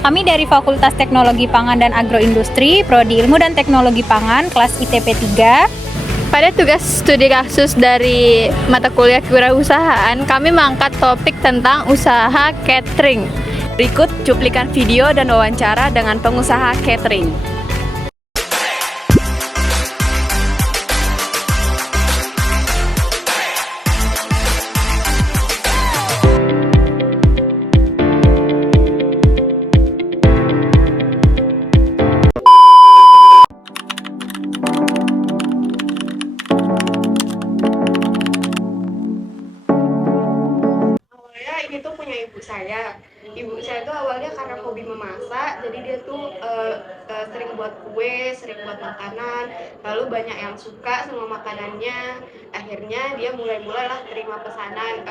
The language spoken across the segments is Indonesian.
Kami dari Fakultas Teknologi Pangan dan Agroindustri, Prodi Ilmu dan Teknologi Pangan, kelas ITP 3. Pada tugas studi kasus dari mata kuliah kewirausahaan, kami mengangkat topik tentang usaha catering. Berikut cuplikan video dan wawancara dengan pengusaha catering. Ini tuh punya ibu saya. Ibu saya tuh awalnya karena hobi memasak, jadi dia tuh sering buat kue, sering buat makanan. Lalu banyak yang suka sama makanannya. Akhirnya dia mulai lah terima pesanan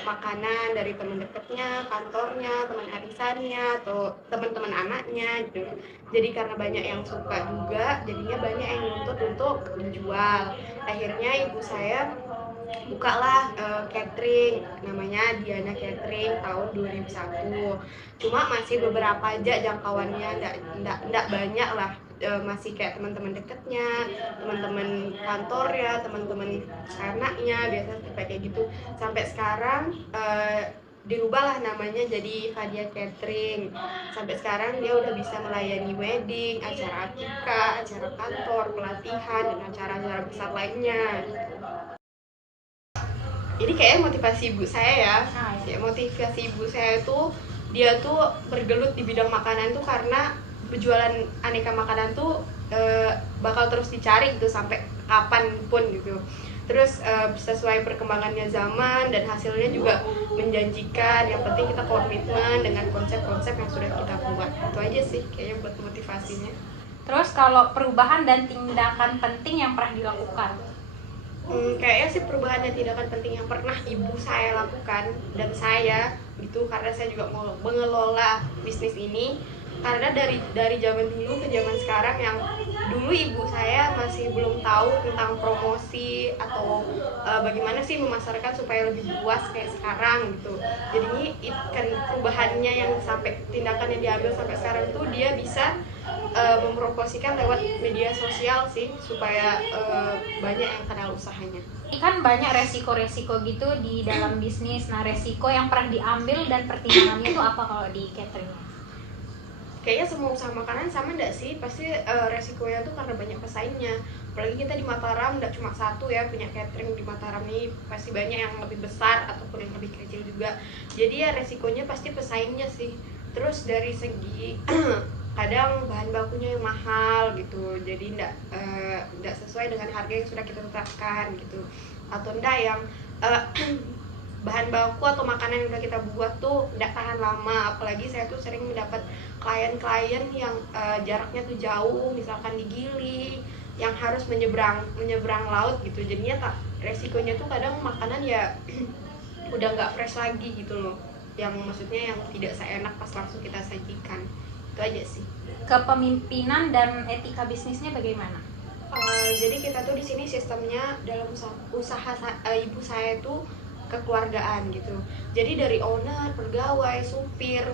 makanan dari teman dekatnya, kantornya, teman arisannya, atau teman-teman anaknya gitu. Jadi karena banyak yang suka juga, jadinya banyak yang nuntut untuk dijual. Akhirnya ibu saya bukalah catering, namanya Diana Catering tahun 2001. Cuma masih beberapa aja jangkauannya, enggak banyak lah. Masih kayak teman-teman deketnya, teman-teman kantor ya, teman-teman anaknya, biasanya kayak gitu. Sampai sekarang dirubahlah namanya jadi Fadia Catering. Sampai sekarang dia udah bisa melayani wedding, acara akikah, acara kantor, pelatihan, dan acara-acara besar lainnya. Jadi kayaknya motivasi ibu saya ya, kayak motivasi ibu saya tuh dia tuh bergelut di bidang makanan tuh karena berjualan aneka makanan tuh bakal terus dicari gitu sampai kapanpun gitu. Terus sesuai perkembangannya zaman dan hasilnya juga menjanjikan. Yang penting kita komitmen dengan konsep-konsep yang sudah kita buat. Itu aja sih kayaknya buat motivasinya. Terus kalau perubahan dan tindakan penting yang pernah dilakukan? Kayaknya sih perubahan dan tindakan penting yang pernah ibu saya lakukan dan saya gitu, karena saya juga mau mengelola bisnis ini. Karena dari zaman dulu ke zaman sekarang, yang dulu ibu saya masih belum tahu tentang promosi atau bagaimana sih memasarkan supaya lebih luas kayak sekarang gitu. Jadi kan perubahannya yang sampai tindakan yang diambil sampai sekarang tuh dia bisa mempromosikan lewat media sosial sih, supaya banyak yang kenal usahanya. Kan banyak resiko-resiko gitu di dalam bisnis. Nah, resiko yang pernah diambil dan pertimbangannya itu apa kalau di catering? Kayaknya semua usaha makanan sama enggak sih? Pasti resikonya tuh karena banyak pesaingnya. Apalagi kita di Mataram enggak cuma satu ya, punya catering di Mataram nih pasti banyak yang lebih besar ataupun yang lebih kecil juga. Jadi ya resikonya pasti pesaingnya sih. Terus dari segi kadang bahan bakunya yang mahal gitu, jadi enggak sesuai dengan harga yang sudah kita tetapkan gitu, atau enggak yang bahan baku atau makanan yang udah kita buat tuh enggak tahan lama. Apalagi saya tuh sering mendapat klien-klien yang jaraknya tuh jauh, misalkan di Gili, yang harus menyeberang laut gitu. Jadinya resikonya tuh kadang makanan ya udah nggak fresh lagi gitu loh, yang maksudnya yang tidak seenak pas langsung kita sajikan. Itu aja sih. Kepemimpinan dan etika bisnisnya bagaimana? Jadi kita tuh di sini sistemnya dalam usaha ibu saya tuh kekeluargaan gitu. Jadi dari owner, pegawai, supir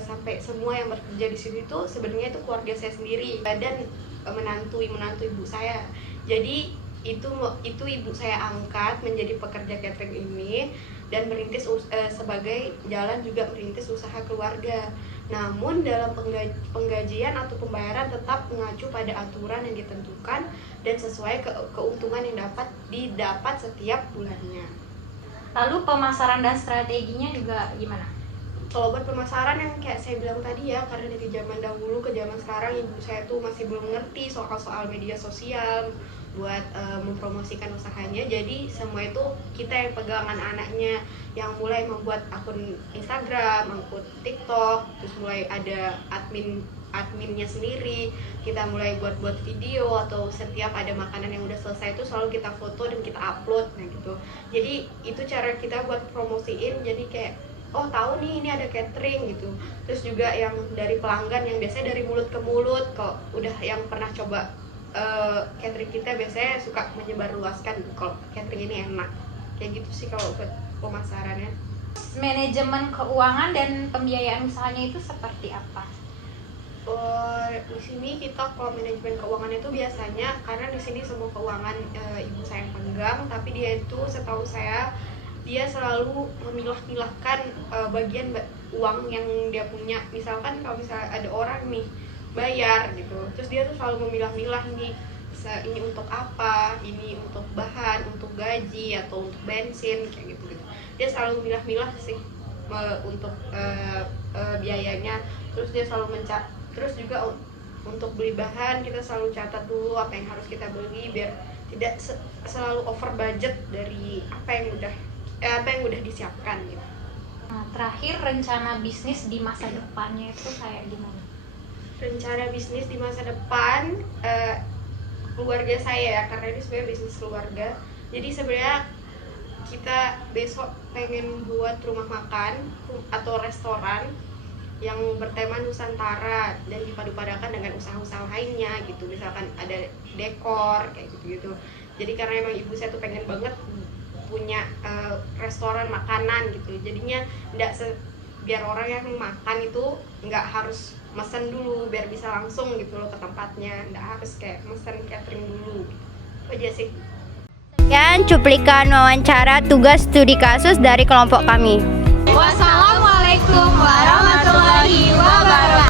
sampai semua yang bekerja di sini tuh sebenarnya itu keluarga saya sendiri, dan menantu ibu saya. Jadi itu ibu saya angkat menjadi pekerja catering ini dan merintis sebagai jalan juga merintis usaha keluarga. Namun dalam penggajian atau pembayaran tetap mengacu pada aturan yang ditentukan dan sesuai keuntungan yang didapat setiap bulannya. Lalu pemasaran dan strateginya juga gimana? Kalau buat pemasaran yang kayak saya bilang tadi ya, karena dari zaman dahulu ke zaman sekarang ibu saya tuh masih belum ngerti soal media sosial buat mempromosikan usahanya. Jadi semua itu kita yang pegang, anak-anaknya yang mulai membuat akun Instagram, akun TikTok, terus mulai ada adminnya sendiri. Kita mulai buat video, atau setiap ada makanan yang udah selesai itu selalu kita foto dan kita upload, nah gitu. Jadi itu cara kita buat promosiin, jadi kayak oh tahu nih ini ada catering gitu. Terus juga yang dari pelanggan yang biasanya dari mulut ke mulut, kok udah yang pernah coba catering kita biasanya suka menyebarluaskan kalau catering ini enak. Kayak gitu sih kalau buat pemasarannya. manajemen keuangan dan pembiayaan usahanya itu seperti apa? Di sini kita kalau manajemen keuangan itu biasanya karena di sini semua keuangan ibu saya yang pegang, tapi dia itu setahu saya dia selalu memilah-milahkan bagian uang yang dia punya. Misalkan kalau misalnya ada orang nih bayar gitu, terus dia tuh selalu memilah-milah ini untuk apa, ini untuk bahan, untuk gaji atau untuk bensin kayak gitu. Dia selalu milah-milah sih untuk biayanya. Terus dia selalu terus juga untuk beli bahan kita selalu catat dulu apa yang harus kita beli biar tidak selalu over budget dari apa yang udah disiapkan gitu. Nah, terakhir rencana bisnis di masa depannya itu kayak gimana? Rencana bisnis di masa depan keluarga saya ya, karena ini sebenarnya bisnis keluarga. Jadi sebenarnya kita besok pengen buat rumah makan atau restoran yang bertema Nusantara dan dipadu-padakan dengan usaha-usaha lainnya gitu. Misalkan ada dekor kayak gitu-gitu. Jadi karena emang ibu saya tuh pengen banget punya restoran makanan gitu. Jadinya biar orang yang makan itu nggak harus mesen dulu, biar bisa langsung gitu loh ke tempatnya, nggak harus kayak mesen catering dulu gitu. Itu aja sih. Sekian cuplikan wawancara tugas studi kasus dari kelompok kami. Wassalamualaikum warahmatullahi wabarakatuh.